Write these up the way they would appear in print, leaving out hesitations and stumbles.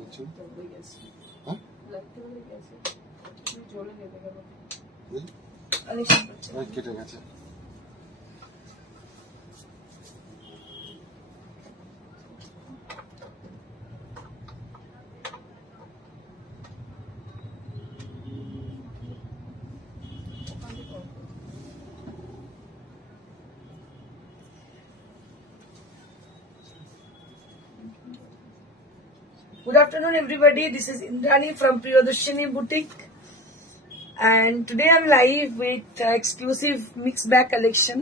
হচ্ছে কেটে গেছে। Good afternoon, everybody. This is Indrani from Priyadarshini Boutique, and today I'm live with exclusive mixed bag collection.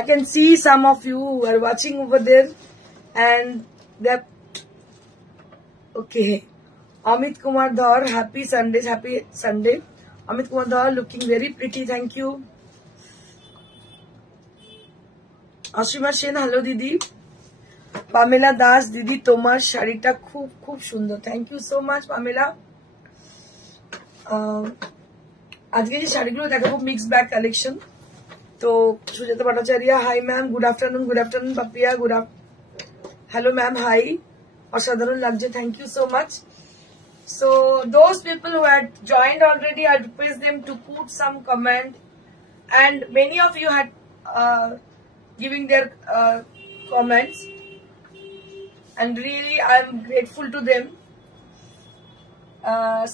I can see some of you are watching over there, and they're okay. Amit Kumar Dhar, happy Sunday. Amit Kumar Dhar looking very pretty. Thank you. Ashima Sen, hello, Didi. Pamela Das দিদি তোমার শাড়িটা খুব খুব সুন্দর। Thank you so much Pamela. আজকে যে শাড়িগুলো দেখাবো মিক্স ব্যাগ কালেকশন। তো Sujata Bhattacharya, hi ma'am, good afternoon Papiya, hello ma'am, hi, অসাধারণ লাগছে, thank you so much. So those people who had joined already, I request them to put some comment, and many of you had giving their comments. And really I'm grateful to them.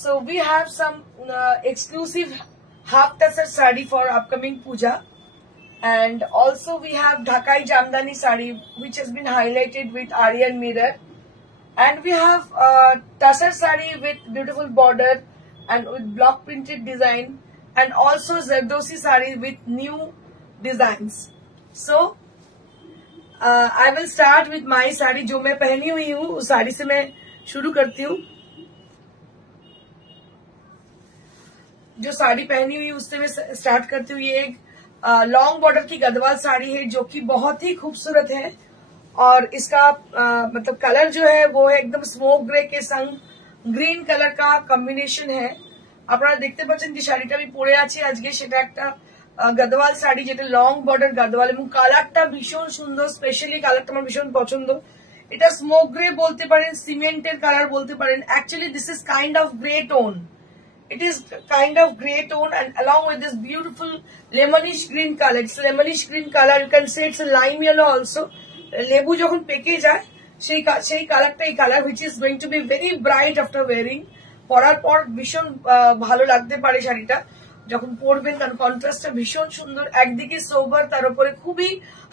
So we have some exclusive half tassar sari for upcoming puja, and also we have Dhakai Jamdani sari which has been highlighted with Aryan mirror, and we have tassar sari with beautiful border and with block printed design, and also Zardosi sari with new designs. So I will start with my sari जो मैं पहनी हुई हूँ, उस साड़ी से मैं शुरू करती हूँ। जो साड़ी पहनी हुई उससे मैं स्टार्ट करती हूँ। ये एक लॉन्ग बॉर्डर की गदवाल साड़ी है जो कि बहुत ही खूबसूरत है, और इसका मतलब कलर जो है वो है एकदम स्मोक ग्रे के संग ग्रीन कलर का कॉम्बिनेशन है। আপনারা দেখতে পাচ্ছেন যে শাড়িটা আমি পরে আছি আজকে, সেটা একটা গদওয়াল শাড়ি, যেটা লং বর্ডার গদওয়াল, এবং কালারটা ভীষণ সুন্দর। স্পেশালি কালারটা আমার ভীষণ পছন্দ। এটা স্মোক গ্রে বলতে পারেন, সিমেন্টের কালার বলতে পারেন। Actually this is kind of grey tone, it is kind of grey tone, and along with this beautiful lemonish green color, it's lemonish green color, you can say it's a lime yellow also. লেবু যখন পেকে যায় সেই কালারটা, এই colour which is going to be very bright after wearing. পরার পর ভীষণ ভালো লাগতে পারে শাড়িটা যখন পরবেন, কারণ কন্ট্রাস্টটা ভীষণ সুন্দর। একদিকে সোবার, তার উপরে খুবই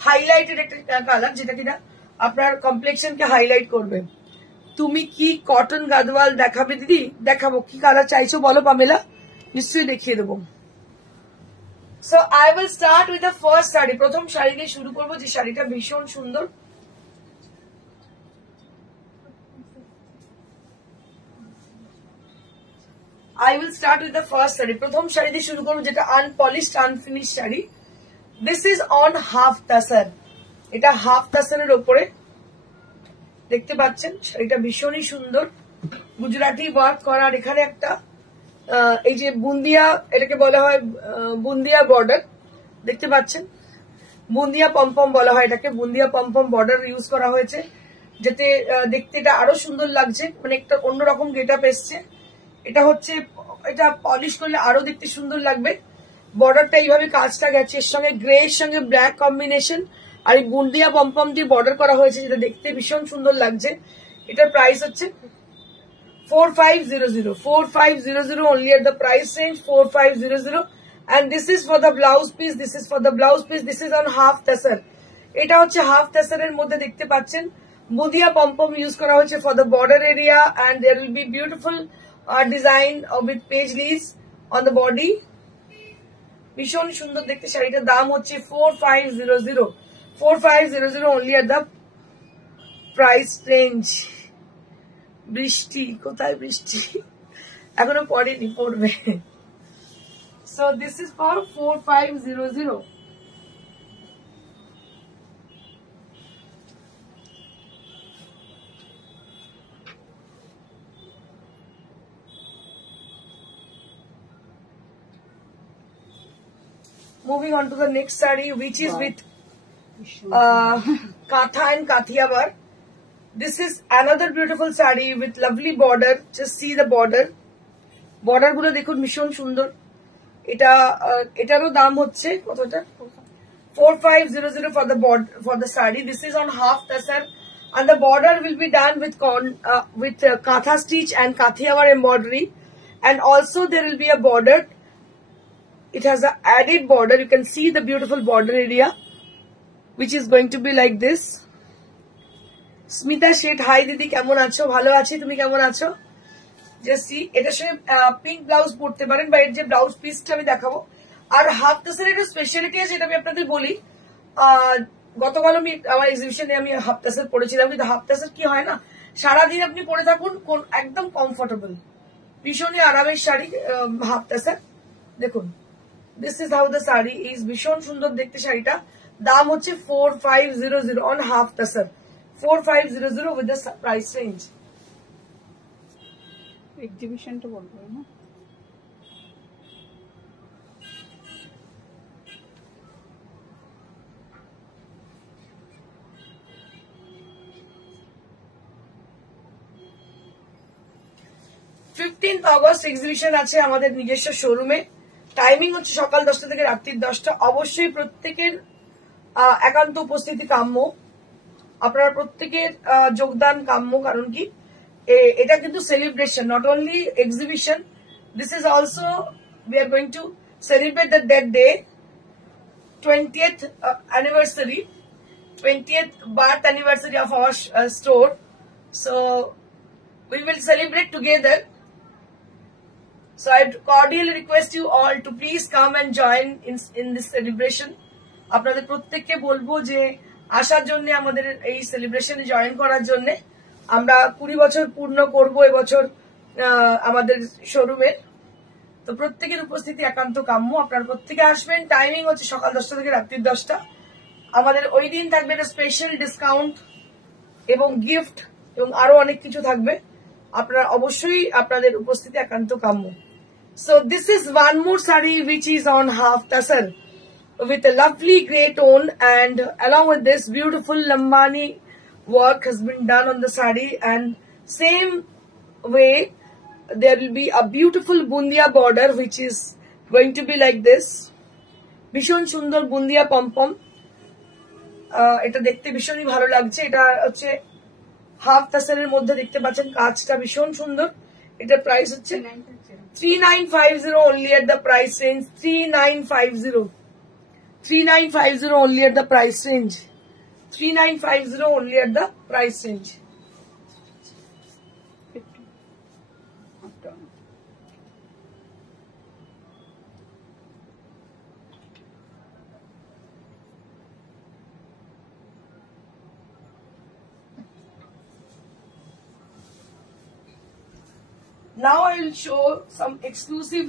হাইলাইটেড একটা কালার, যেটা কিনা আপনার কমপ্লেক্সনকে হাইলাইট করবে। তুমি কি কটন গাদওয়াল দেখাবে দিদি? দেখাবো। কি কালার চাইছো বলো পামেলা, নিশ্চয়ই দেখিয়ে দেবো। So I will start with the first sari. প্রথম শাড়ি দিয়ে শুরু করবো, যে শাড়িটা ভীষণ সুন্দর। I will start with the first sari. প্রথম শাড়ি দিয়ে শুরু করবো, যেটা unpolished unfinished sari. This is on half tussar. এটা হাফ টাসারের ওপরে দেখতে পাচ্ছেন, শাড়িটা ভীষণই সুন্দর, গুজরাটি ওয়ার্ক করা। আর এখানে একটা এই যে বুন্দিয়া, এটাকে বলা হয় বুন্দিয়া বর্ডার, দেখতে পাচ্ছেন, বুন্দিয়া পমপম বলা হয় এটাকে। বুন্দিয়া পমপম বর্ডার ইউজ করা হয়েছে, যাতে দেখতে এটা আরো সুন্দর লাগছে, মানে একটা অন্যরকম গেট আপ এসছে। এটা হচ্ছে, এটা পলিশ করলে আরো দেখতে সুন্দর লাগবে। বর্ডারটা এইভাবে কাজটা গেছে, এর সঙ্গে গ্রে এর সঙ্গে ব্ল্যাক কম্বিনেশন, আর এই বুন্দিয়া পমপম দিয়ে বর্ডার করা হয়েছে, যেটা দেখতে ভীষণ সুন্দর লাগছে। এটার প্রাইস হচ্ছে 4500, 4500 only at the price range 4500, and this is for the blouse piece, this is for the blouse piece, this is on half tassar। এটা হচ্ছে হাফ টাসারের মধ্যে দেখতে পাচ্ছেন বুন্দিয়া পমপম ইউজ করা হয়েছে for the border area, and there will be beautiful design with paisleys on the body। ভীষণ সুন্দর দেখতে শাড়িটার দাম হচ্ছে 4500, 4500 only at the price range। বৃষ্টি কোথায়? বৃষ্টি এখনো পড়েনি, পড়বে। So this is for 4500। Moving on to the next saree, which is with Katha and Kathiya work। This is another beautiful saree with lovely border. Just see the border. Border গুলো দেখুন ভীষণ সুন্দর। এটারও দাম হচ্ছে কতটা 4500 for the saree. This is on half tasar and the border will be done with katha stitch and kathiawar embroidery, and also there will be a border. It has a added border. You can see the beautiful border area which is going to be like this. Smita Shet, hi didi, kemon acho? Bhalo achi, tumi kemon acho? Just see, etar songe pink blouse porte paren ba er je blouse piece ta ami dekhabo. R half তাসের একটা speciality আছে, এটা আমি আপনাদের বলি। গতকাল আমি আমার এক্সিবিশনে আমি হাফ তাসের পরেছিলাম, কিন্তু হাফ তাসের কি হয় না, সারাদিন আপনি পরে থাকুন একদম কমফোর্টেবল, ভীষণই আরামের শাড়ি হাফ তাসের। দেখুন, this is how the sari is, ভীষণ সুন্দর দেখতে শাড়িটা। দাম হচ্ছে 4500 অন হাফ তাসের, 4500 উইথ দ্য প্রাইস রেঞ্জ। এক্সিবিশনটা বলবো না, August এক্সিবিশন আছে আমাদের নিজস্ব শোরুমে। টাইমিং হচ্ছে সকাল 10টা থেকে রাত্রি 10টা। অবশ্যই প্রত্যেকের একান্ত উপস্থিতি কাম্য, আপনারা প্রত্যেকের যোগদান কাম্য। কারণ কি, এটা কিন্তু celebration, not only exhibition, this is also we are going to celebrate that day 20th anniversary, 20th birth anniversary of our store. So we will celebrate together. So I cordially request you all to please come and join in this celebration. আপনাদের প্রত্যেককে বলবো যে আসার জন্য, আমাদের এই সেলিব্রেশনে join করার জন্য। আমরা 20 বছর পূর্ণ করব এবছর আমাদের শোরুমের। তো প্রত্যেকের উপস্থিতি একান্ত কাম্য, আপনারা প্রত্যেকে আসবেন। টাইমিং হচ্ছে সকাল 10টা থেকে রাত্রি 10টা। আমাদের ওই দিন থাকবে একটা স্পেশাল ডিসকাউন্ট এবং গিফট এবং আরো অনেক কিছু থাকবে। আপনারা অবশ্যই আপনাদের উপস্থিতি একান্ত কাম্য। So this is one more saree which is on half tassar with a lovely grey tone, and along with this beautiful lambani work has been done on the saree, and same way there will be a beautiful bundia border which is going to be like this. ভীষণ সুন্দর bundiya pompom, এটা দেখতে ভীষণই ভালো লাগছে। এটা হচ্ছে half তাসারের মধ্যে, দেখতে পাচ্ছেন কাজটা ভীষণ সুন্দর। এটার প্রাইস হচ্ছে 3950 only at the price range. 3950 only at the price range. 3950 only at the price range. Now I will show some exclusive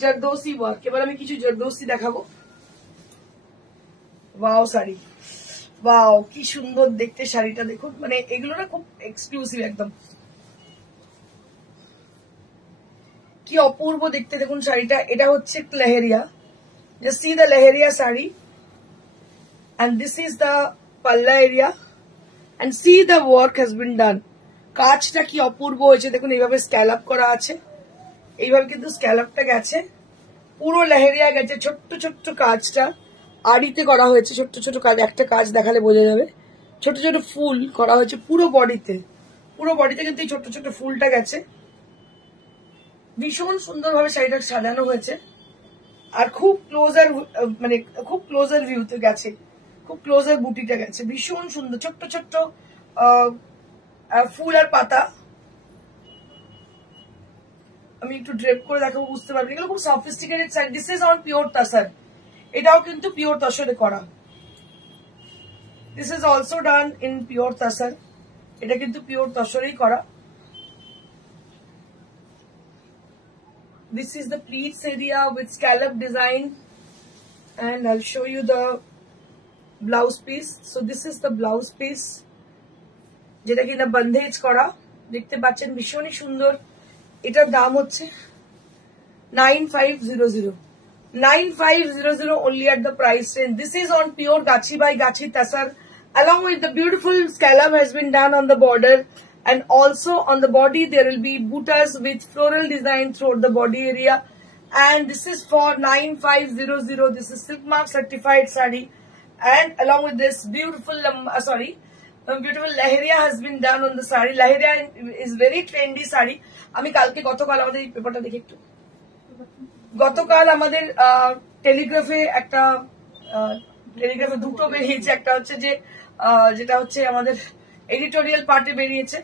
Jardosi work. এবার আমি কিছু জারদোসি দেখাবো। ওয়াও শাড়ি, ওয়াও কি সুন্দর দেখতে শাড়িটা, দেখুন। মানে এগুলো না খুব এক্সক্লুসিভ একদম, কি অপূর্ব দেখতে দেখুন শাড়িটা। এটা হচ্ছে leheriya, just see the leheriya sari, and this is the palla area, and see the work has been done. কাজটা কি অপূর্ব হয়েছে দেখুন, এইভাবে স্ক্যালপ করা আছে, এইভাবে কিন্তু স্ক্যালপটা গেছে, পুরো লেহেরিয়া গেছে। ছোট্ট ছোট্ট কাজটা আড়িতে করা হয়েছে, ছোট্ট ছোট কাজ, একটা কাজ দেখালে বোঝা যাবে। ছোট ছোট ফুল করা হয়েছে পুরো বডিতে, পুরো বডিতে কিন্তু এই ছোট্ট ছোট্ট ফুলটা গেছে। ভীষণ সুন্দরভাবে শাড়িটা সাজানো হয়েছে, আর খুব ক্লোজার, মানে খুব ক্লোজার ভিউতে গেছে, খুব ক্লোজার বুটিটা গেছে, ভীষণ সুন্দর। ছোট্ট ছোট্ট ফুল আর পাতা। আমি একটু ড্রেপ করে দেখাবো, বুঝতে পারবেন এগুলো খুব সফিস্টিকেটেড শাড়ি। This is on pure tussar, এটাও কিন্তু পিওর তসরে করা। This is also done in pure tussar, এটা কিন্তু পিওর তসরেই করা। This is the pleats area with scallop design, and I'll show you the blouse piece. So this is the blouse piece, যেটা কিনা বন্ধেজ করা, দেখতে পাচ্ছেন ভীষণই সুন্দর। এটার দাম হচ্ছে 9500, 9500 only at the price range. This is on pure Gachi by Gachi Tasar, Along with the beautiful scallop has been done on the border, and also on the body there will be buttas with floral design throughout the body area. And this is for 9500. This is Silk Mark certified sari, and along with this beautiful beautiful lahariya has been done on the sari. Lahariya is very trendy sari. আমি কালকে গতকাল আমাদের এই পেপারটা দেখি একটু, গতকাল আমাদের টেলিগ্রাফে একটা টেলিগ্রাফে দুটো বেরিয়েছে, একটা হচ্ছে যে যেটা হচ্ছে আমাদের এডিটোরিয়াল পার্টে বেরিয়েছে,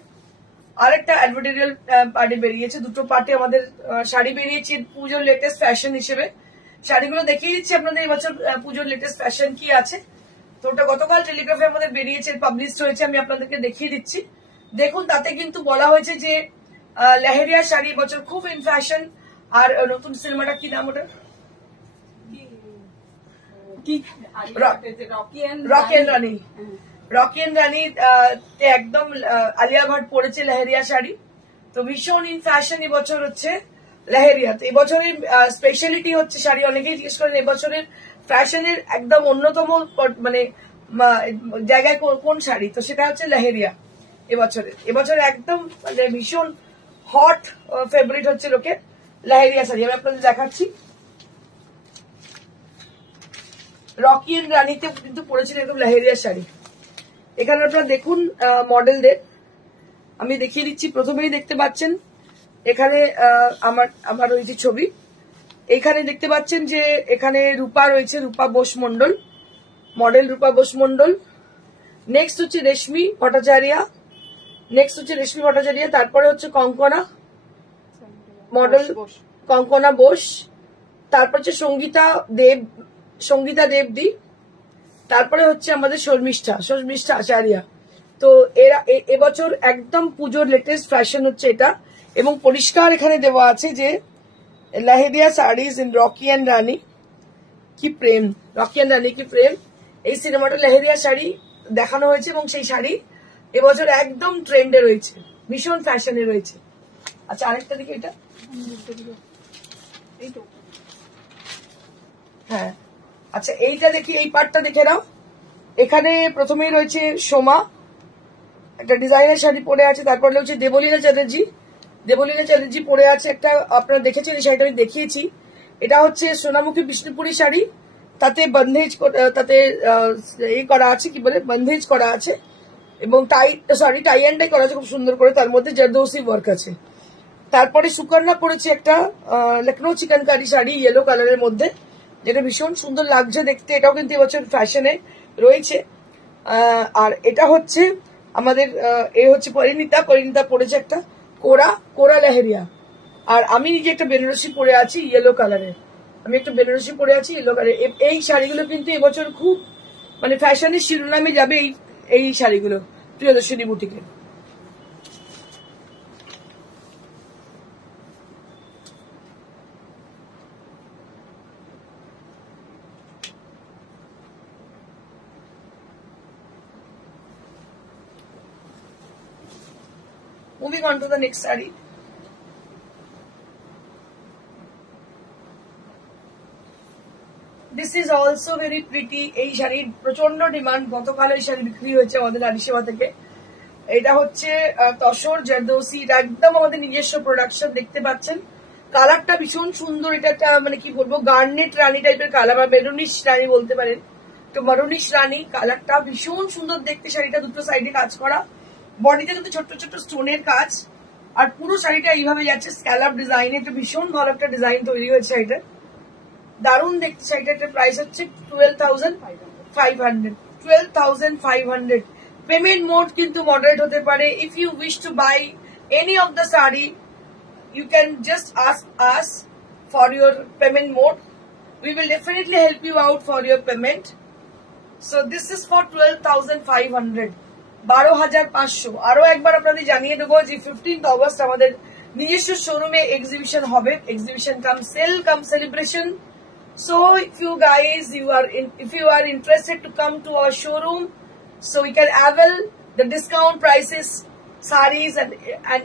আরেকটা অ্যাডভার্টাইজাল পার্টে বেরিয়েছে। দুটো পার্টে আমাদের শাড়ি বেরিয়েছে পুজোর লেটেস্ট ফ্যাশন হিসেবে। শাড়িগুলো দেখিয়ে দিচ্ছি আপনাদের এবছর পুজোর লেটেস্ট ফ্যাশন কি আছে। তো ওটা গতকাল টেলিগ্রাফে আমাদের বেরিয়েছে, পাবলিশ হয়েছে, আমি আপনাদেরকে দেখিয়ে দিচ্ছি। দেখুন, তাতে কিন্তু বলা হয়েছে যে লেহেরিয়া শাড়ি এবছর খুব ইন ফ্যাশন। আর নতুন সিনেমাটা কি নাম ওটা, রকি এন্ড রানী। রকি এন্ড রানী একদম আলিয়া ভাট পড়েছে লেহেরিয়া শাড়ি। তো ভীষণ ইন ফ্যাশন এবছর হচ্ছে লেহেরিয়া। তো এবছরের স্পেশালিটি হচ্ছে শাড়ি, অনেকেই জিজ্ঞেস করেন এবছরের ফ্যাশনের একদম অন্যতম মানে জায়গায় কোন শাড়ি, তো সেটা হচ্ছে লেহেরিয়া এবছর একদম মানে ভীষণ হট ফেভারিট হচ্ছে লোকের লেহেরিয়া শাড়ি। আমি আপনাদের দেখাচ্ছি। রকি এন্ড রানীতে কিন্তু পড়েছিল একদম লেহেরিয়া শাড়ি। এখানে আপনারা দেখুন মডেলদের, আমি দেখিয়ে দিচ্ছি। প্রথমেই দেখতে পাচ্ছেন এখানে আমার রয়েছে ছবি। এখানে দেখতে পাচ্ছেন যে এখানে রূপা রয়েছে, রূপা বোস মন্ডল, মডেল রূপা বোস মন্ডল। নেক্সট হচ্ছে রেশমি ভট্টাচার্য, তারপরে হচ্ছে কঙ্কনা মডেল, কঙ্কনা বোস। তারপর হচ্ছে সঙ্গীতা দেবদি। তারপরে হচ্ছে আমাদের শর্মিষ্ঠা আচারিয়া। তো এরা এবছর একদম পুজোর লেটেস্ট ফ্যাশন হচ্ছে এটা, এবং পরিষ্কার এখানে দেওয়া আছে যে leheriya saris in Rocky and রানী কি প্রেম। এই সিনেমাটা লেহেরিয়া শাড়ি দেখানো হয়েছে, এবং সেই শাড়ি এবছর একদম ট্রেন্ডে রয়েছে, ভীষণ ফ্যাশনে রয়েছে। আচ্ছা, আরেকটা দিকে এটা, হ্যাঁ আচ্ছা এইটা দেখি, এই পার্টটা দেখে নাও। এখানে প্রথমেই রয়েছে সোমা, একটা ডিজাইনার শাড়ি পরে আছে। তারপরে হচ্ছে দেবলীনা চ্যাটার্জি পরে আছে একটা, আপনারা দেখেছেন এই শাড়িটা আমি দেখিয়েছি। এটা হচ্ছে সোনামুখী বিষ্ণুপুরি শাড়ি, তাতে বন্ধেজ করা আছে, কি বলে বন্ধেজ করা আছে, এবং টাই অ্যান্ড ডাই করা আছে খুব সুন্দর করে, তার মধ্যে জারদৌসি ওয়ার্ক আছে। তারপরে সুকন্যা পরেছে একটা লখনৌ চিকেনকারি শাড়ি ইয়েলো কালারের মধ্যে, যেটা ভীষণ সুন্দর লাগছে দেখতে। এটাও কিন্তু এবছর ফ্যাশনে রয়েছে। আর এটা হচ্ছে আমাদের পরিণীতা পরেছে একটা কোরা লেহেরিয়া। আর আমি নিজে একটা বেনারসি পরে আছি ইয়েলো কালারের, এই শাড়িগুলো কিন্তু এবছর খুব মানে ফ্যাশনের শিরোনামে যাবে এই শাড়িগুলো Priyadarshini বুটিকে। Moving on to the next saree. This is also very pretty. এই শাড়ির প্রচন্ড ডিমান্ড, গতকাল এই শাড়ি বিক্রি হয়েছে আমাদের রানীসেবা থেকে। এটা হচ্ছে তসর জারদৌসি, একদম আমাদের নিজস্ব প্রোডাকশন। দেখতে পাচ্ছেন কালারটা ভীষণ সুন্দর। এটা একটা মানে কি বলবো, গার্নেট রানী টাইপের কালার, বা মেরুনিশ রানী বলতে পারেন। তো মেরুনিশ রানী কালারটা ভীষণ সুন্দর দেখতে। শাড়িটা দুটো সাইডে কাজ করা, বডিতে কিন্তু ছোট্ট ছোট্ট স্টোনের কাজ, আর পুরো শাড়িটা এইভাবে যাচ্ছে স্ক্যালাপ ডিজাইন। একটা ভীষণ ভালো একটা ডিজাইন তৈরি হয়েছে শাড়িটা, দারুণ দেখতে। শাড়িটার প্রাইস হচ্ছে 12,500। পেমেন্ট মোড কিন্তু মডারেট হতে পারে। If you wish to buy any of the sari, you can just ask us for your payment mode. We will definitely help you out for your payment. So this is for 12,500, 12,500। আরো একবার আপনাদের জানিয়ে দেবো যে 15th August আমাদের নিজস্ব শোরুমে exhibition হবে, exhibition cum sale cum celebration. So if you are interested to come to our showroom, so we can avail the discount prices, sarees and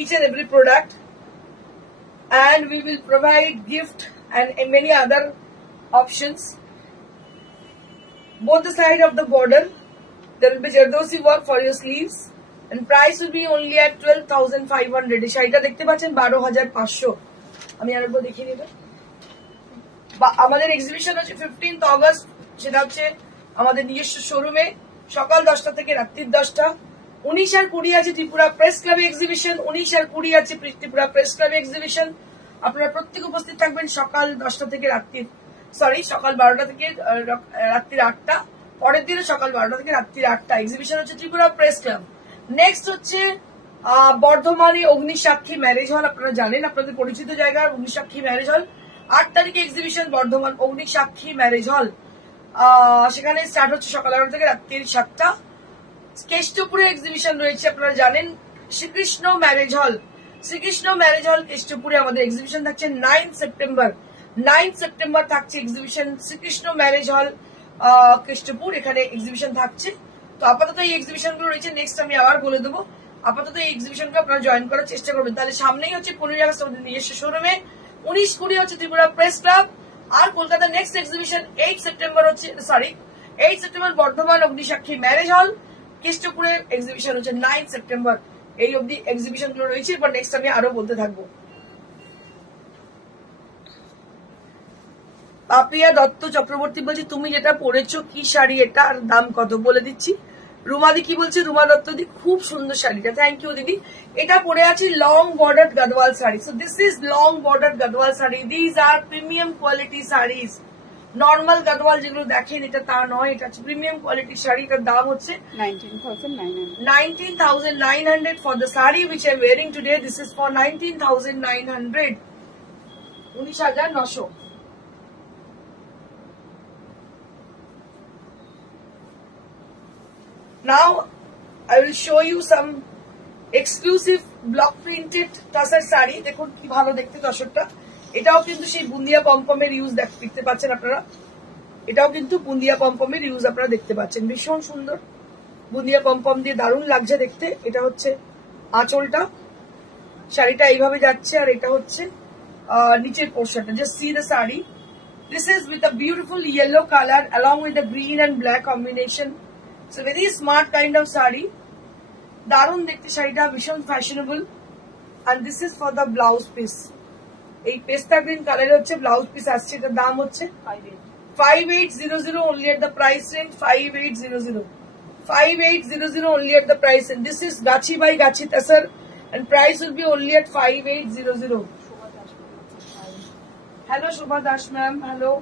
each and every product, and we will provide gift and many other options. Both the side of the border There will be Jardosi work for your sleeves and price will be only at 12,500. এই শাড়িটা দেখতে পাচ্ছেন 12,500। আমি আরেকবার দেখিয়ে দিই। আমাদের exhibition হচ্ছে 15th অগস্ট, সেটা হচ্ছে আমাদের নিজস্ব শোরুমে সকাল 10টা থেকে রাত্রি 10টা। 19 আর 20 আছে ত্রিপুরা প্রেস ক্লাবে এক্সিবিশন, 19 আর 20 আছে ত্রিপুরা প্রেস ক্লাবে এক্সিবিশন। আপনারা প্রত্যেকে উপস্থিত থাকবেন সকাল 10টা থেকে সকাল 12টা থেকে রাত্রি 8টা। পরের দিনে সকাল 12টা থেকে রাত্রি 8টা। এক্সিবিশন হচ্ছে ত্রিপুরা প্রেস ক্লাব। নেক্সট হচ্ছে বর্ধমানে অগ্নিসাক্ষী ম্যারেজ হল। আপনারা জানেন, আপনাদের পরিচিত জায়গা অগ্নিসাক্ষী ম্যারেজ হল। 8 তারিখে এক্সিবিশন বর্ধমান অগ্নিসাক্ষী ম্যারেজ হল। সেখানে স্টার্ট হচ্ছে সকাল 11টা থেকে রাত্রি 7টা। কেষ্টপুরে এক্সিবিশন রয়েছে, আপনারা জানেন শ্রীকৃষ্ণ ম্যারেজ হল। শ্রীকৃষ্ণ ম্যারেজ হল কেষ্টপুরে আমাদের এক্সিবিশন থাকছে 9 সেপ্টেম্বর। 9 সেপ্টেম্বর থাকছে exhibition Srikrishna marriage hall Kestopur, এখানে এক্সিবিশন থাকছে। তো আপাতত এই এক্সিবিশন গুলো রয়েছে, নেক্সট আমি আবার বলে দেবো। আপাতত এই এক্সিবিশন গুলো আপনারা জয়েন করার চেষ্টা করবেন। তাহলে সামনেই হচ্ছে 15 আগস্ট আমাদের নিজস্ব শোরুমে, 19-20 হচ্ছে ত্রিপুরা প্রেস ক্লাব, আর Kolkata next exhibition 8 September Bardhaman Agnisakshi marriage hall. কেষ্টপুরে এক্সিবিশন হচ্ছে 9 সেপ্টেম্বর। এই অবধি এক্সিবিশন গুলো রয়েছে, এবার নেক্সট আমি আরো বলতে থাকবো। পাপিয়া দত্ত চক্রবর্তী বলছে তুমি যেটা পরেছো কি শাড়ি এটা আর দাম কত বলে দিচ্ছি। রুমাদি কি বলছে, রুমা দত্ত দি খুব সুন্দর শাড়িটা, থ্যাংক ইউ দিদি। এটা পরে আছি long border Gadwal sari. So this is long border Gadwal sari. These are premium quality saris. Normal Gadwal যেগুলো দেখেন এটা তা নয়, এটা হচ্ছে প্রিমিয়াম কোয়ালিটির শাড়ি। এটার দাম হচ্ছে 19,900 for the saree which I am wearing today. This is for 19,900, 19,900। Now I will show you some exclusive block printed tassar sari. দেখুন কি ভালো দেখতে তসরটা। এটাও কিন্তু সেই বুন্দিয়া পমপমের ইউজ দেখতে পাচ্ছেন আপনারা। এটাও কিন্তু বুন্দিয়া পমপমের ইউজ আপনারা দেখতে পাচ্ছেন। ভীষণ সুন্দর বুন্দিয়া পমপম দিয়ে দারুণ লাগছে দেখতে। এটা হচ্ছে আঁচলটা, শাড়িটা এইভাবে যাচ্ছে, আর এটা হচ্ছে নিচের পোর্শনটা। Just see the sari. This is with a beautiful yellow colour along with the green and black combination. It's a very smart kind of sari. দারুণ দেখতে শাড়িটা, ভীষণ fashionable. and this is for the blouse piece. এই পেস্তা green colour হচ্ছে blouse piece আসছে। এটার দাম হচ্ছে 5800 only at the price range। 5800 only at the price range. This is Gachi by Gachi Tassar and price will be only at 5800. Hello Shobha Dash ma'am, hello.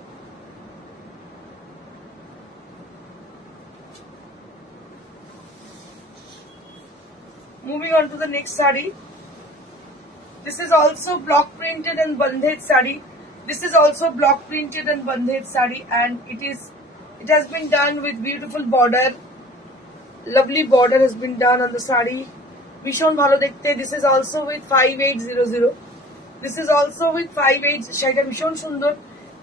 Moving on to the next saree. This is also block printed and bandhed saree. This is also block printed and bandhed saree, and it has been done with beautiful border. Lovely border has been done on the saree. Vishon bhalo dekhte. This is also with 5800. This is also with 5800. শাড়িটা ভীষণ সুন্দর।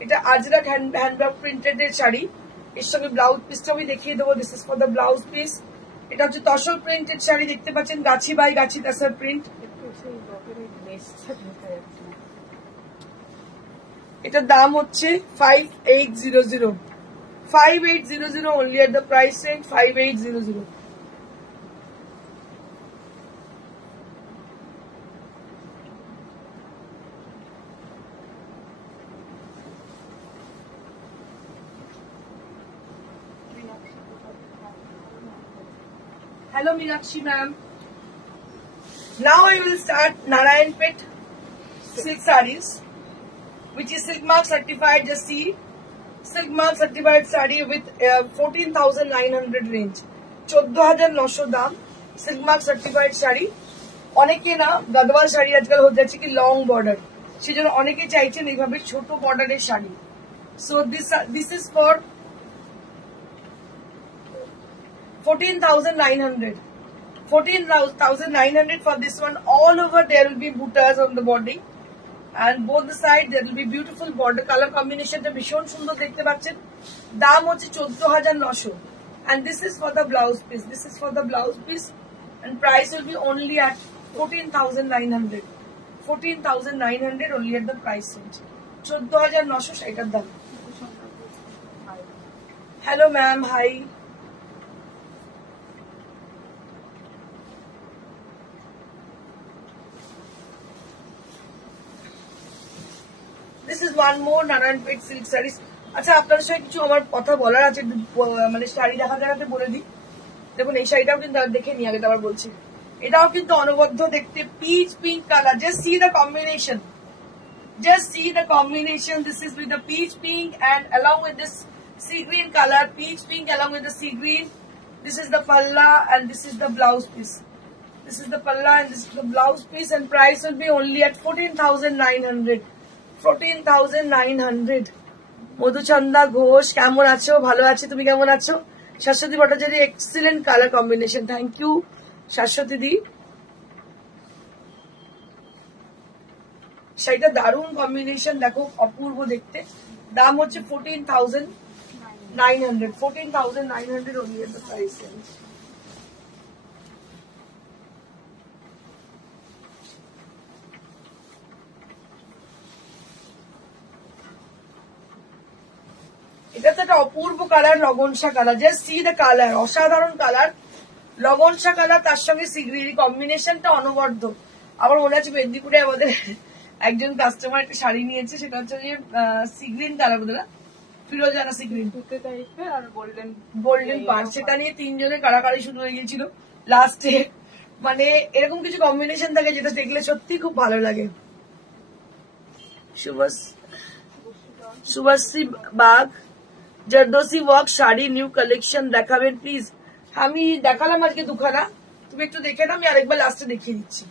এটা Ajrak handbag printed এর শাড়ি। এর সঙ্গে blouse পিসটা আমি দেখিয়ে দেবো। This is for the blouse piece. এটা হচ্ছে তসর প্রিন্টেড শাড়ি, দেখতে পাচ্ছেন গাছি বাই গাছি তাসার প্রিন্ট। এটার দাম হচ্ছে 5800। 5800 only at the price range 5800. Hello Meenakshi ma'am. Now I will start Narayanpet silk sarees, which is Silk Mark certified. Just see, Silk Mark certified saree with 14,900 range, 14,900 দাম। Silk Mark certified sari. অনেকে না গাদওয়াল শাড়ি আজকাল হয়ে যাচ্ছে কি long border, সেজন্য অনেকে চাইছেন এইভাবে ছোট বর্ডারের sari. So this is for 14,900. 14,900 for this one. All over there will be buttas on the body, and both the side there will be beautiful border. Color combination টা ভীষণ সুন্দর দেখতে পাচ্ছেন। দাম হচ্ছে 14,900, and this is for the blouse piece. This is for the blouse piece, and price will be only at 14,900. 14,900 only at the price range. 14,900 এটার দাম। Hello ma'am, hi. One more Narayanpet silk saris. আচ্ছা আপনাদের সাথে কিছু আমার কথা বলার আছে, মানে শাড়ি দেখা দেখাতে বলে দিই। দেখুন এই শাড়িটাও কিন্তু দেখে নিয়ে আগে আবার বলছি, এটাও কিন্তু অনবদ্য দেখতে, pitch pink colour. Just see the combination, just see the combination. This is with the peach pink and along with this sea green color, peach pink along with the sea green. This is the palla and this is the blouse piece. This is the palla and this is the blouse piece, and price will be only at 14,900. 14,900. Madhuchanda Ghosh কেমন আছো? ভালো আছি, তুমি কেমন আছো? Shashwati Bhattacharya, excellent colour combination, thank you Shashwati di. শাড়িটা দারুণ combination, দেখো অপূর্ব দেখতে। দাম হচ্ছে 14,900, 14,900 only at the price range. এটা তো একটা অপূর্ব কালার, লগনসা colour. Just see the colour, অসাধারণ কালার, লগনসা কালার, তার সঙ্গে সিগ্রির কম্বিনেশনটা অনবদ্য। আবার মনে আছে মেদিনীপুরে আমাদের একজন কাস্টমার একটা শাড়ি নিয়েছে, সেটা হচ্ছে যে সিগ্রিন কালার, বোধ না ফিরোজানা সিগ্রিন আর গোল্ডেন পার্ট, সেটা নিয়ে তিনজনের কাড়াকাড়ি শুরু হয়ে গিয়েছিল লাস্টে। মানে এরকম কিছু কম্বিনেশন থাকে যেটা দেখলে সত্যি খুব ভালো লাগে। Shubhashree Bag, zardozi work sari new collection দেখাবেন প্লিজ। আমি দেখালাম আজকে দুখানা, তুমি একটু দেখে নাও, আমি আরেকবার লাস্টে দেখিয়ে দিচ্ছি।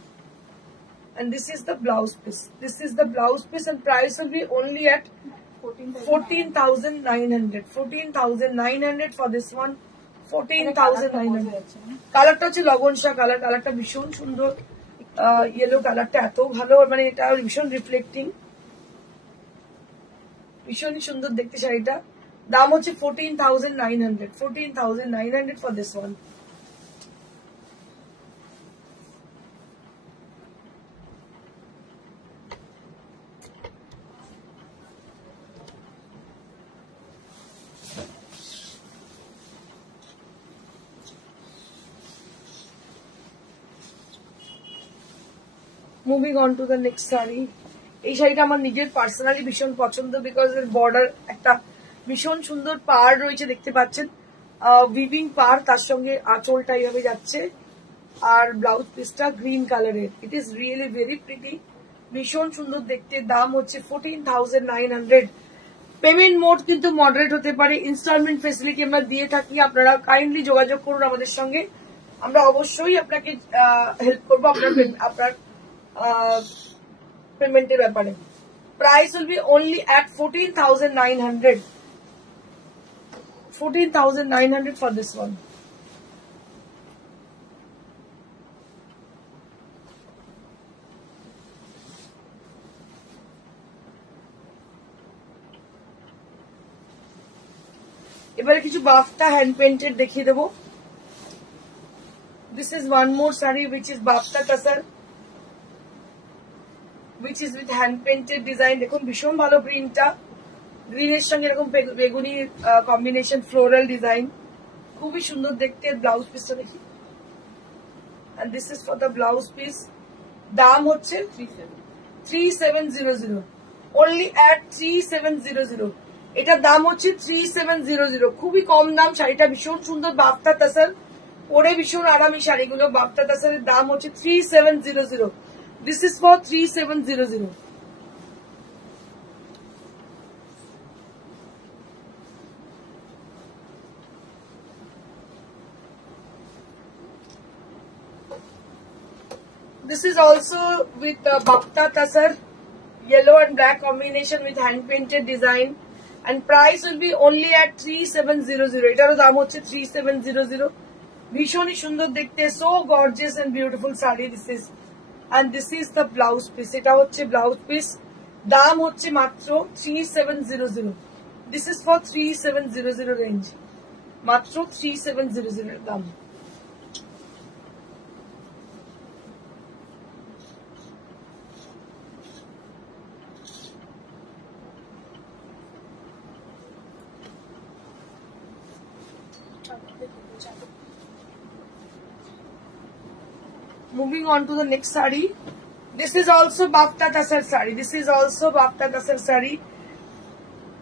And this is the blouse piece. This is the blouse piece and price will be only at 14,900. 14,900 for this one. 14,900. কালারটা হচ্ছে লগনসা কালার, কালারটা ভীষণ সুন্দর, ইয়েলো কালারটা এত ভালো, মানে এটা ভীষণ রিফ্লেক্টিং, ভীষণই সুন্দর দেখতে শাড়িটা। দাম হচ্ছে 14,900. 14,900 for this one. Moving on to the next sari. এই শাড়িটা আমার নিজের পার্সোনালি ভীষণ পছন্দ, বিকজ এর বর্ডার একটা ভীষণ সুন্দর পার রয়েছে, দেখতে পাচ্ছেন উইভিং পার, তার সঙ্গে আঁচলটা এইভাবে যাচ্ছে, আর ব্লাউজ পিসটা গ্রিন কালারের। It is really very pretty, ভীষণ সুন্দর দেখতে। দাম হচ্ছে 14,900। পেমেন্ট মোড কিন্তু মডারেট হতে পারে, ইনস্টলমেন্ট ফেসিলিটি আমরা দিয়ে থাকি, আপনারা কাইন্ডলি যোগাযোগ করুন আমাদের সঙ্গে, আমরা অবশ্যই আপনাকে হেল্প করবো আপনার পেমেন্টের ব্যাপারে। Price will be only at 14,900. 14,900 for this one. এবারে কিছু বাফটা হ্যান্ড পেন্টেড দেখিয়ে দেবো। This is one more saree which is BAFTA tussar, which is with hand painted design. দেখুন ভীষণ ভালো প্রিন্টটা, গ্রিনের সঙ্গে এরকম বেগুনি কম্বিনেশন ফ্লোরাল ডিজাইন, খুবই সুন্দর দেখতে। ব্লাউজ পিসটা দেখি, and this is for the blouse piece. দাম হচ্ছে 3700, only at 3700. এটার দাম হচ্ছে 3700, খুবই কম দাম। শাড়িটা ভীষণ সুন্দর, বাফটা তাসার, পরে ভীষণ আরামি শাড়িগুলো। বাফটা তাসারের দাম হচ্ছে 3700. This is for 3700. This is also with Bhakta Tasar, yellow and black combination with hand painted design, and price will be only at 3700. এটারও দাম হচ্ছে 3700। ভীষণই সুন্দর দেখতে, so gorgeous and beautiful saree this is, and this is the blouse piece. এটা হচ্ছে blouse piece, দাম হচ্ছে মাত্র 3700. This is for 3700 range, মাত্র 3700 এর দাম। Moving on to the next saree. This is also Bafta Tasar saree. This is also Bafta Tasar saree.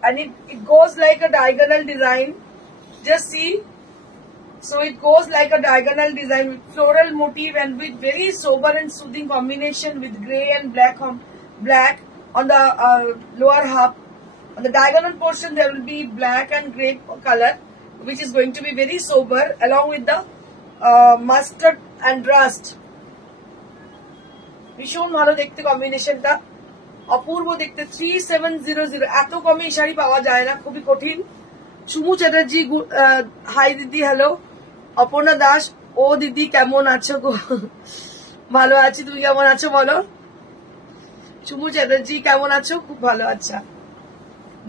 and it goes like a diagonal design. Just see. So it goes like a diagonal design with floral motif and with very sober and soothing combination with grey and black on the lower half. On the diagonal portion there will be black and grey color, which is going to be very sober, along with the mustard and rust. ভীষণ ভালো দেখতে কম্বিনেশনটা, অপূর্ব দেখতে। 3700 এত কমে এই শাড়ি পাওয়া যায় না, খুবই কঠিন। সুমু চ্যাটার্জি, হাই দিদি, হ্যালো। অপর্ণা দাস, ও দিদি কেমন আছো গো? ভালো আছি, তুমি কেমন আছো বলো? সুমু চ্যাটার্জি কেমন আছো? খুব ভালো। আচ্ছা,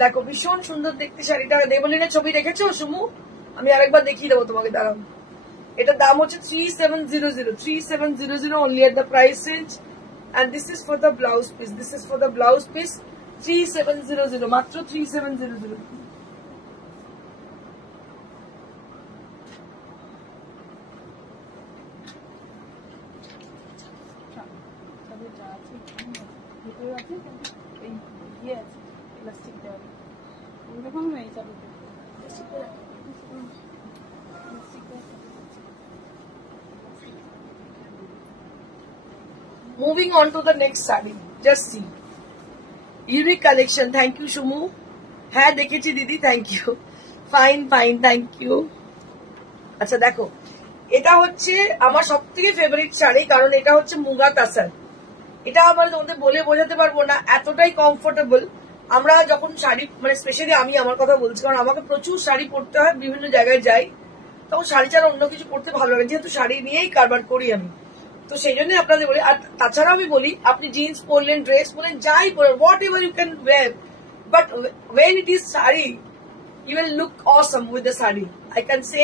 দেখো ভীষণ সুন্দর দেখতে শাড়িটা। দেবলিনের ছবি রেখেছো সুমু? আমি আরেকবার দেখিয়ে দেবো তোমাকে, দাঁড়াও। এটার দাম হচ্ছে 3700 only at the price range, and this is for the blouse piece. This is for the blouse piece 3700, মাত্র 3700। Moving on to the next saree, just see. Unique collection. Thank you Shumu. হ্যাঁ দেখেছি দিদি, thank you. Fine fine, thank you. আচ্ছা দেখো, এটা হচ্ছে আমার সব থেকে ফেভারিট শাড়ি, কারণ এটা হচ্ছে মুগা তাসার। এটা আমার তোমাদের বলে বোঝাতে পারবো না, এতটাই কমফোর্টেবল। আমরা যখন শাড়ি, মানে স্পেশালি আমি আমার কথা বলছি, কারণ আমাকে প্রচুর শাড়ি পরতে হয়, বিভিন্ন জায়গায় যাই, তখন শাড়ি ছাড়া অন্য কিছু পরতে ভালো লাগে, যেহেতু শাড়ি নিয়েই কারবার করি আমি। তো সেই জন্য আপনাদের বলি। আর তাছাড়া আমি বলি, আপনি জিন্স পরলেন, ড্রেস পরলেন, যাই পরলেন, whatever you can wear, but when it is sari, you will look awesome with the sari. I can say,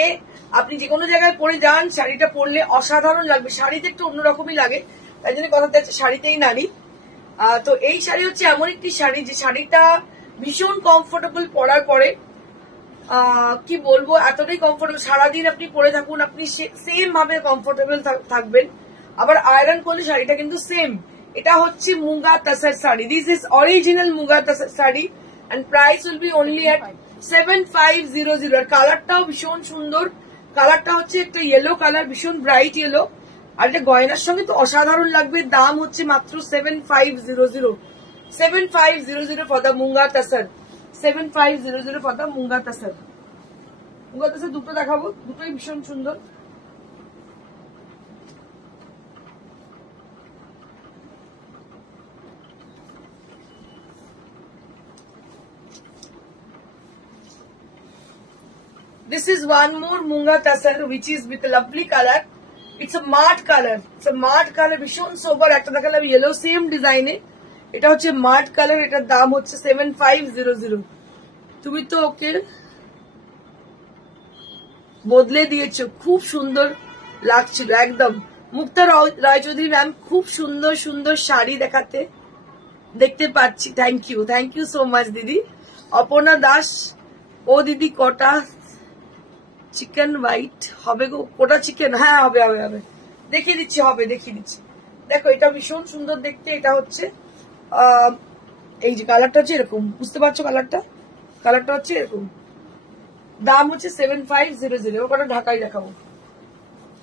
আপনি যে কোনো জায়গায় পরে যান, শাড়িটা পরলে অসাধারণ লাগবে। শাড়িতে একটু অন্যরকমই লাগে, তাই জন্য কথা হচ্ছে শাড়িতেই নারী। তো এই শাড়ি হচ্ছে এমন একটি শাড়ি, যে শাড়িটা ভীষণ কমফোর্টেবল পরার পরে। কি বলবো, এতটাই কমফোর্টেবল, সারাদিন আপনি পরে থাকুন, আপনি সেম ভাবে কমফোর্টেবল থাকবেন। আবার আয়রন করলে শাড়িটা কিন্তু সেম। এটা হচ্ছে muga tussar sari. This is original muga tussar sari, and price will be only at 7500। আর কালারটাও ভীষণ সুন্দর। কালারটা হচ্ছে একটা ইয়েলো কালার, ভীষণ ব্রাইট ইয়েলো, আর এটা গয়নার সঙ্গে তো অসাধারণ লাগবে। দাম হচ্ছে মাত্র 7500। 7500 for the muga tussar. 7500 for the muga tussar. Muga tussar দুটো দেখাবো, দুটোই ভীষণ সুন্দর। This is one more Munga Tasar, which is with a lovely color. It's a matte color. It's a matte color, ভীষণ সোবার। একটা দেখালাম ইয়েলো, সেম ডিজাইনে। এটা হচ্ছে মাট কালার, এটার দাম হচ্ছে 7500। তুমি তো ওকে বদলে দিয়েছো, খুব সুন্দর লাগছিল একদম। মুক্তা রায়চৌধুরী ম্যাম, খুব সুন্দর সুন্দর শাড়ি দেখতে পাচ্ছি। থ্যাংক ইউ সো মাচ দিদি। অপর্ণা দাস, ও দিদি কটা চিকেন হোয়াইট হবে গো? কোটা চিকেন? হ্যাঁ হবে হবে হবে, দেখিয়ে দিচ্ছি, হবে দেখিয়ে দিচ্ছি। দেখো এটা ভীষণ সুন্দর দেখতে। এটা হচ্ছে এই যে কালারটা হচ্ছে এরকম, বুঝতে পারছো কালারটা হচ্ছে এরকম। দাম হচ্ছে 7500। ওটা ঢাকাই দেখাবো।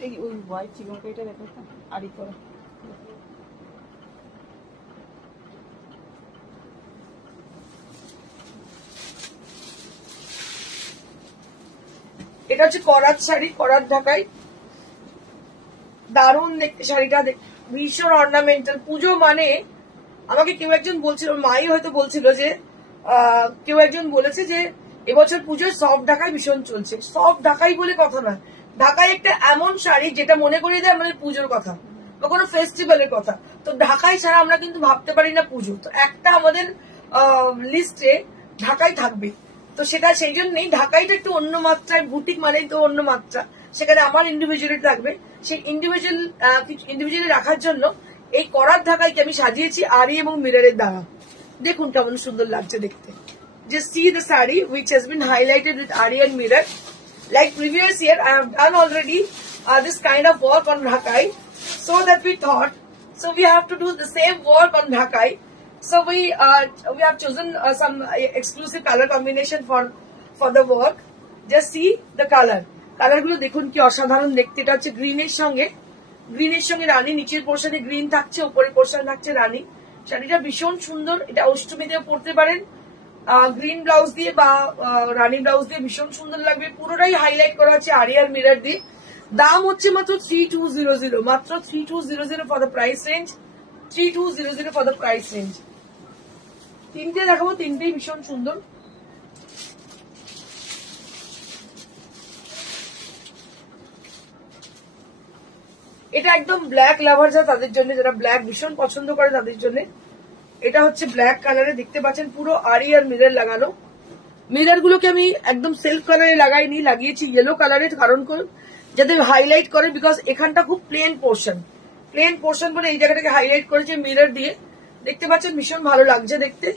এই ওই হোয়াইট চিকন কারিটা দেখো, আড়ি করা। এটা হচ্ছে করাত শাড়ি, করাত ঢাকাই। দারুণ দেখতে শাড়িটা, ভীষণ অর্নামেন্টাল। পুজো মানে, আমাকে কেউ একজন বলছিল, মাই হয়তো বলছিল যে, কেউ একজন বলেছে যে এবছর পুজোর সফট ঢাকাই ভীষণ চলছে। সফট ঢাকাই বলে কথা না, ঢাকাই একটা এমন শাড়ি যেটা মনে করিয়ে দেয় আমাদের পুজোর কথা বা কোনো ফেস্টিভ্যালের কথা। তো ঢাকাই ছাড়া আমরা কিন্তু ভাবতে পারি না পুজো। তো একটা আমাদের লিস্টে ঢাকাই থাকবে। তো সেটা সেই জন্যই ঢাকাইটা একটু অন্য মাত্রায়, বুটিক মানেই তো অন্য মাত্রা, সেখানে আমার ইন্ডিভিজুয়ালিটি থাকবে। সেই ইন্ডিভিজুয়ালি রাখার জন্য এই করার ঢাকাইকে আমি সাজিয়েছি আরি এবং মিররের দ্বারা। দেখুন কেমন সুন্দর লাগছে দেখতে। Just see the saree which has been highlighted with Ari and mirror. Like previous year, I have done already this kind of work on Dhakai. So that we thought, so we have to do the same work on Dhakai. So we have chosen some exclusive color combination for the work. Just see the color. Colour গুলো দেখুন কি অসাধারণ দেখতে। এটা হচ্ছে গ্রিনের সঙ্গে রানী, নিচের পোর্শনে গ্রিন থাকছে, উপরের পোর্শনে থাকছে রানী। শাড়িটা ভীষণ সুন্দর, এটা অষ্টমীতেও পরতে পারেন গ্রিন ব্লাউজ দিয়ে বা রানী ব্লাউজ দিয়ে, ভীষণ সুন্দর লাগবে। পুরোটাই হাইলাইট করা আছে আরিয়ার মিরর দিয়ে। দাম হচ্ছে মাত্র 3200, মাত্র 3200 for the price range, 3200 for the price range. তিনটে দেখাবো, তিনটেই ভীষণ সুন্দর। এটা একদম ব্ল্যাক লাভার যা তাদের জন্য, যারা ব্ল্যাক ভীষণ পছন্দ করে তাদের জন্য। এটা হচ্ছে ব্ল্যাক কালারে, দেখতে পাচ্ছেন পুরো আরি আর মিরর লাগানো। মিরর গুলোকে আমি একদম সেলফ কালারে লাগাইনি, লাগিয়েছি ইয়েলো কালারের, কারণ যাতে হাইলাইট করে, বিকজ এখানটা খুব প্লেন পোর্শন বলে এই জায়গাটাকে হাইলাইট করেছে মিরর দিয়ে। দেখতে পাচ্ছেন ভীষণ ভালো লাগছে দেখতে।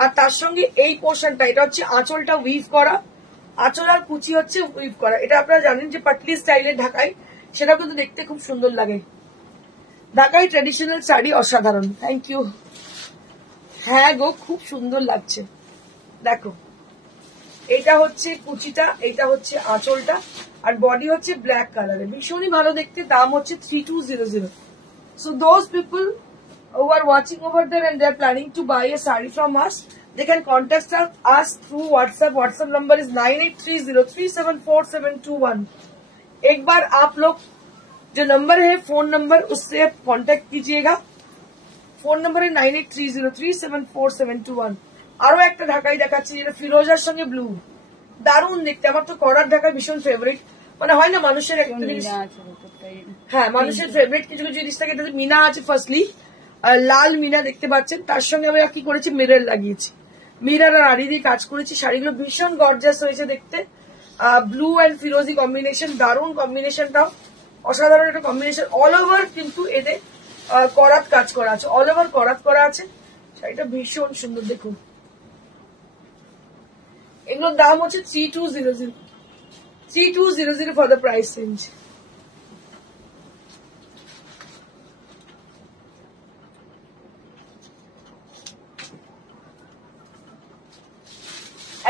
আর তার সঙ্গে এই পোর্শনটা, এটা হচ্ছে আঁচলটা উইভ করা, আঁচল আর কুচি হচ্ছে উইভ করা। এটা আপনারা জানেন যে পাটলি স্টাইলের ঢাকাই, সেটা কিন্তু দেখতে খুব সুন্দর লাগে। ঢাকাই ট্রেডিশনাল শাড়ি অসাধারণ। Thank you. হ্যাঁ গো, খুব সুন্দর লাগছে। দেখো, এটা হচ্ছে কুচিটা, এটা হচ্ছে আঁচলটা, আর বডি হচ্ছে ব্ল্যাক কালারে, ভীষণই ভালো দেখতে। দাম হচ্ছে 3200। So those people who are watching over there and they are planning to buy a saree from us, they can contact us through WhatsApp. WhatsApp number is 9830374721. एक बार आप लोग जो नंबर है फोन नंबर, उससे कांटेक्ट कीजिएगा। Phone number है 9830374721। আরো একটা ঢাকাই দেখাচ্ছি, যেটা ফিরোজার সঙ্গে ব্লু, দারুণ দেখতে। আমার তো করার ঢাকা ভীষণ ফেভারিট, মানে হয় না মানুষের একটা জিনিস, হ্যাঁ মানুষের ফেভারিট কিছু কিছু জিনিস থাকে। এটাতে মিনা আছে ফার্স্টলি, লাল মিনা দেখতে পাচ্ছেন। তার সঙ্গে আমি কি করেছি, মিরর লাগিয়েছি, মিরর আর আড়ি দিয়ে কাজ করেছি। শাড়িগুলো ভীষণ গর্জাস হয়েছে দেখতে। ব্লু অ্যান্ড ফিরোজি কম্বিনেশন, দারুণ কম্বিনেশনটাও, অসাধারণ একটা কম্বিনেশন। অল ওভার কিন্তু এতে করাত কাজ করা আছে, অল ওভার করাত করা আছে। শাড়িটা ভীষণ সুন্দর দেখুন। এগুলোর দাম হচ্ছে 3200 ফর দ্য প্রাইস রেঞ্জ।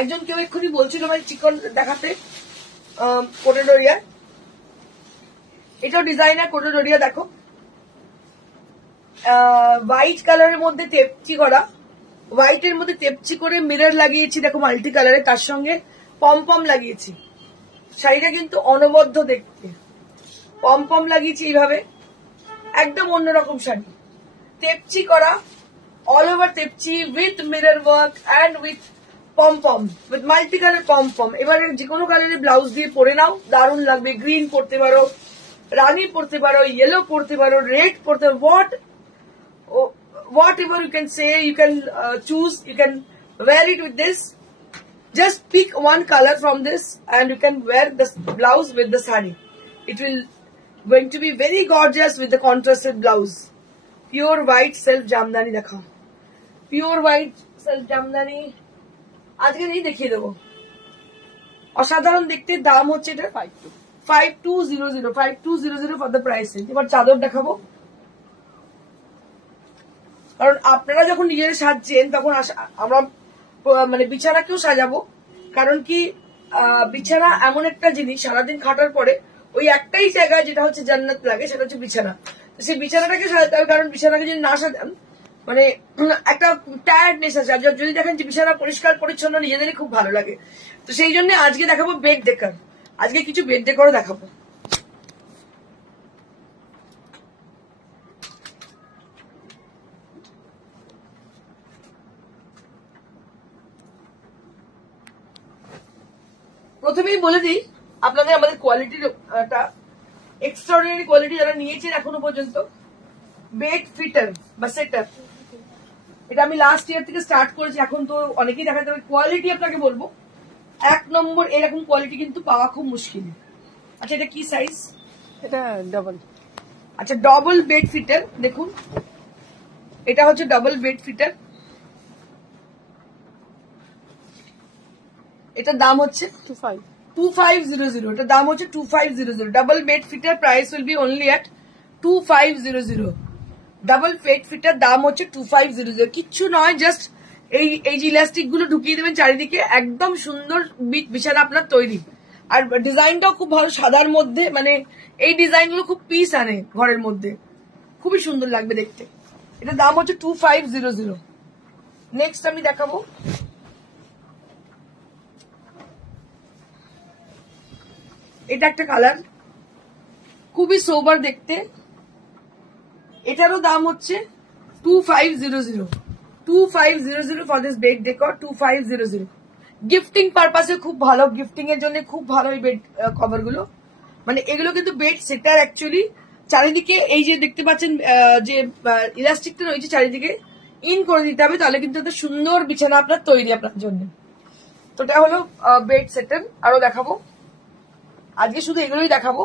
একজন কেউ এক্ষুনি বলছিল ভাই চিকন দেখাতে, কোটেডোরিয়া, এটাও ডিজাইনার কোটেডোরিয়া। দেখো, হোয়াইট কালারের মধ্যে তেপচি করা, হোয়াইটের মধ্যে তেপচি করে মিরর লাগিয়েছি, দেখো মাল্টি কালারে, তার সঙ্গে পম লাগিয়েছি। শাড়িটা কিন্তু অনবদ্য দেখতে, পম লাগিয়েছি এইভাবে, একদম অন্যরকম শাড়ি। তেপচি করা, all over tepchi with mirror work and with pom with multi colour pom. এবারে যে কোনো কালারের ব্লাউজ দিয়ে পরে নাও, দারুণ লাগবে। গ্রিন পরতে পারো, রানী পরতে পারো, ইয়েলো পরতে পারো, রেড পরতে পারো, whatever you can say, you can choose, you can wear it with this. Just pick one color from this and you can wear this blouse with the saree. It will going to be very gorgeous with the contrasted blouse. Pure white self jamdani dekhao, pure white self jamdani আজকে এই দেখিয়ে দেবো, অসাধারণ দেখতে। দাম হচ্ছে এটা 5200 for the price range. এবার চাদর দেখাবো, কারণ আপনারা যখন নিজেরা সাজছেন তখন আমরা মানে বিছানাকেও সাজাবো। কারণ কি, বিছানা এমন একটা জিনিস, সারাদিন খাটার পরে ওই একটাই জায়গায় যেটা হচ্ছে জান্নাত লাগে, সেটা হচ্ছে বিছানা। তো সেই বিছানাটাকে সাজাতে হবে, কারণ বিছানাকে যদি না সাজান মানে একটা টায়ার্ডনেস আছে। আর যদি দেখেন যে বিছানা পরিষ্কার পরিচ্ছন্ন, নিজেদেরই খুব ভালো লাগে। তো সেই জন্য আজকে দেখাবো বেড ডেকার, আজকে কিছু বেড ডেকারও দেখাবো। প্রথমেই বলে দিই আপনাদের, আমাদের কোয়ালিটির এক্সট্রাঅর্ডিনারি কোয়ালিটি যারা নিয়েছেন এখনো পর্যন্ত। বেড ফিটার বা সেটার, এটা আমি লাস্ট ইয়ার থেকে স্টার্ট করেছি, এখন তো অনেকেই দেখাতে হবে। কোয়ালিটি আপনাকে বলবো, 1 নম্বর এরকম কোয়ালিটি কিন্তু পাওয়া খুব মুশকিল। আচ্ছা, এটা কি সাইজ? এটা ডাবল। আচ্ছা, ডবল বেড ফিটার দেখুন, এটা হচ্ছে ডবল বেড ফিটার। এটার দাম হচ্ছে 2500। এটার দাম হচ্ছে 2500। Double bed fitter price will be only at 2500। Double bed fitter, দাম হচ্ছে 2500। কিচ্ছু নয়, জাস্ট এই যে ইলাস্টিক গুলো ঢুকিয়ে দেবেন চারিদিকে, একদম সুন্দর বিছানা আপনার তৈরি। আর ডিজাইনটাও খুব ভালো, সাদার মধ্যে, মানে এই ডিজাইন গুলো খুব পিস আনে ঘরের মধ্যে, খুবই সুন্দর লাগবে দেখতে। এটা দাম হচ্ছে 2500। নেক্সট আমি দেখাবো, এটা একটা কালার, খুবই সোবার দেখতে। এটারও দাম হচ্ছে 2500। 2500 for this bed decor, 2500। Gifting পারপাসে খুব ভালো, গিফটিং এর জন্য খুব ভালো এই বেড কভার গুলো। মানে এগুলো কিন্তু বেড সেটার অ্যাকচুয়ালি। চারিদিকে এই যে দেখতে পাচ্ছেন যে ইলাস্টিকটা রয়েছে চারিদিকে ইন করে দিতে হবে, তাহলে কিন্তু একটা সুন্দর বিছানা আপনার তৈরি আপনার জন্য। তো এটা হলো বেড সেটার। আরো দেখাবো, আজকে শুধু এগুলোই দেখাবো।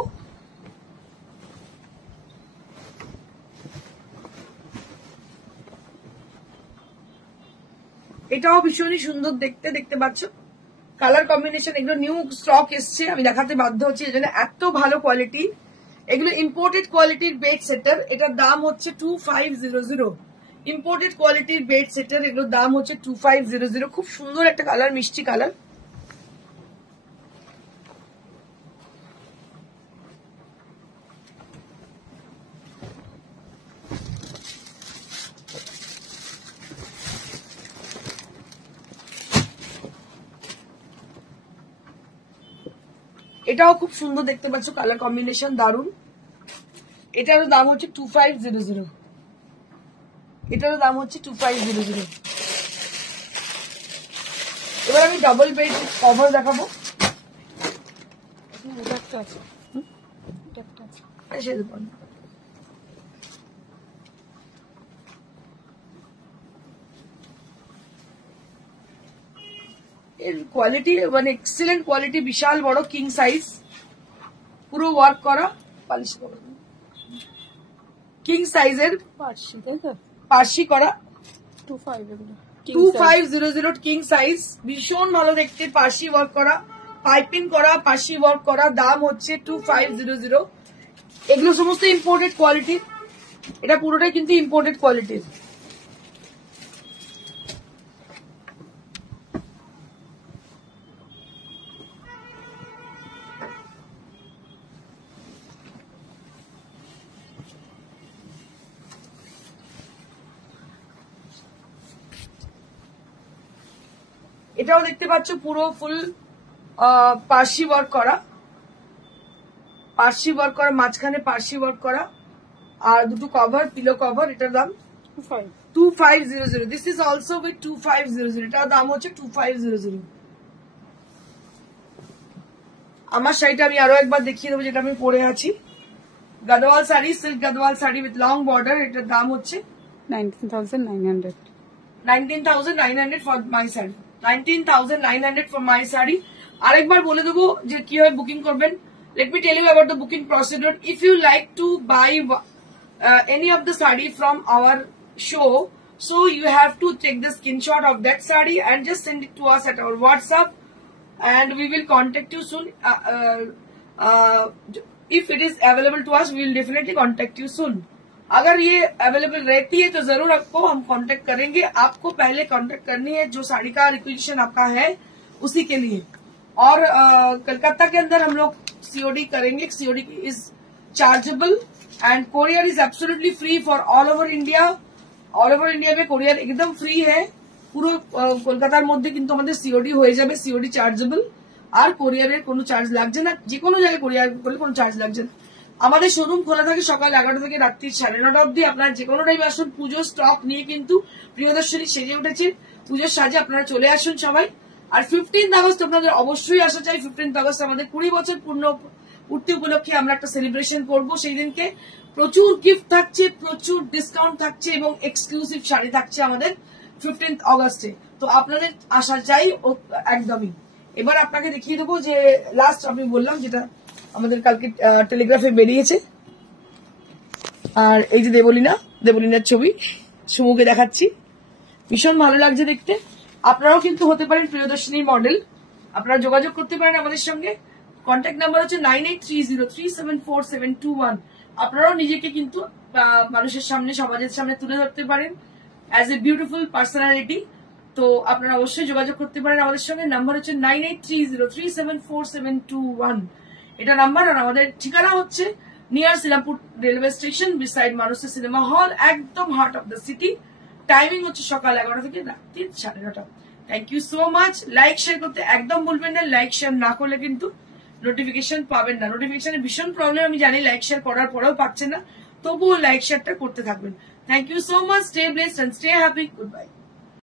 এটাও ভীষণই সুন্দর দেখতে, দেখতে পাচ্ছ কালার কম্বিনেশন। এগুলো নিউ স্টক এসছে, আমি দেখাতে বাধ্য হচ্ছি, এজন্য এত ভালো কোয়ালিটি। এগুলো ইম্পোর্টেড কোয়ালিটির বেড সেটার, এটার দাম হচ্ছে 2500। ইম্পোর্টেড কোয়ালিটির বেড সেটার, এগুলোর দাম হচ্ছে 2500। খুব সুন্দর একটা কালার, মিষ্টি কালার। এটাও খুব সুন্দর দেখতে পাচ্ছ, কালার কম্বিনেশন দারুন। এটারও দাম হচ্ছে 2500। এটারও দাম হচ্ছে 2500। এবার আমি ডাবল বেড কভার দেখাবো। এটা একটা আছে, এটা একটা আছে। এর কোয়ালিটি মানে এক্সিলেন্ট কোয়ালিটি, বিশাল বড় কিং সাইজ, পুরো ওয়ার্ক করা, পালিশ করা, কিং সাইজের পার্সি, তাই তো? পার্সি করা, 25 এগুলো। 2500 কিং সাইজ, ভীষণ ভালো দেখতে, পার্সি ওয়ার্ক করা, পাইপিং করা, পার্সি ওয়ার্ক করা। দাম হচ্ছে 2500। এগুলো সমস্ত ইম্পোর্টেড কোয়ালিটি, এটা পুরোটাই কিন্তু ইম্পোর্টেড কোয়ালিটির। এটাও দেখতে পাচ্ছ পুরো ফুল পার্সি ওয়ার্ক করা, পার্সি ওয়ার্ক করা, মাঝখানে পার্সি ওয়ার্ক করা, আর দুটো কভার, পিলো কভার। এটার দাম 2500। This is also with 2500। এটার দাম হচ্ছে 2500। আমার শাড়িটা আমি আরো একবার দেখিয়ে দেবো, যেটা আমি পরে আছি, Gadwal sari, silk Gadwal sari with long border. এটার দাম হচ্ছে 19,900। 19,900 for my sari. 19,900 for my sari. আরেকবার বলে দেবো যে কিভাবে বুকিং করবেন। Let me tell you about the booking procedure. If you like to buy any of the sari from our show, so you have to take the screenshot of that sari and just send it to us at our WhatsApp, and we will contact you soon. If it is available to us, we will definitely contact you soon. अगर ये available रहती है तो जरूर आपको हम contact करेंगे। आपको पहले कांटेक्ट करनी है जो साड़ी का रिक्वेजिशन आपका है उसी के लिए। और कलकत्ता के अंदर हम लोग सीओडी करेंगे। COD is chargeable and courier is absolutely free for all over India. All over India में कोरियर एकदम फ्री है। পুরো কলকাতার মধ্যে কিন্তু আমাদের সিওডি হয়ে যাবে, সিওডি চার্জেবল, আর কোরিয়ারের কোনো চার্জ লাগছে না। যে কোনো জায়গায় কোরিয়ার করলে কোনো চার্জ লাগছে না। আমাদের শোরুম খোলা থাকে সকাল 11টা থেকে রাত্রি 9:30 অব্দি। আপনারা যে কোনো টাইমে আসুন। পুজোর স্টক নিয়ে কিন্তু প্রিয়দর্শনী সেজে উঠেছে। পুজোর সাজে আপনারা চলে আসুন সবাই। আর 15th আগস্ট আপনাদের অবশ্যই আসা চাই। 15th আগস্ট আমাদের 20 বছর পূর্তি উপলক্ষে আমরা একটা সেলিব্রেশন করব। সেই দিনকে প্রচুর গিফট থাকছে, প্রচুর ডিসকাউন্ট থাকছে এবং এক্সক্লুসিভ শাড়ি থাকছে আমাদের 15th আগস্টে। তো আপনাদের আসা চাই একদমই। এবার আপনাকে দেখিয়ে দেবো যে লাস্ট আমি বললাম যেটা আমাদের কালকে টেলিগ্রাফে বেরিয়েছে। আর এই যে দেবলীনার ছবি সুমুকে দেখাচ্ছি, ভীষণ ভালো লাগছে দেখতে। আপনারাও কিন্তু হতে পারেন প্রিয়দর্শিনীর মডেল। আপনারা যোগাযোগ করতে পারেন আমাদের সঙ্গে। কন্ট্যাক্ট নাম্বার হচ্ছে 9830374721। আপনারাও নিজেকে কিন্তু মানুষের সামনে, সমাজের সামনে তুলে ধরতে পারেন অ্যাজ এ বিউটিফুল পার্সোনালিটি। তো আপনারা অবশ্যই যোগাযোগ করতে পারেন আমাদের সঙ্গে। নাম্বার হচ্ছে 9830374721, এটা নাম্বার। আর আমাদের ঠিকানা হচ্ছে near Shilampur railway station, beside Mansa cinema hall, একদম heart of the city. Timing হচ্ছে সকাল 11টা থেকে রাত্রি 9:30। Thank you so much. Like share করতে একদম ভুলবেন না। লাইক শেয়ার না করলে কিন্তু নোটিফিকেশন পাবেন না। নোটিফিকেশনের ভীষণ প্রবলেম আমি জানি, লাইক শেয়ার করার পরেও পাচ্ছেন না, তবুও লাইক শেয়ারটা করতে থাকবেন। Thank you so much. Stay blessed and stay happy. Good bye.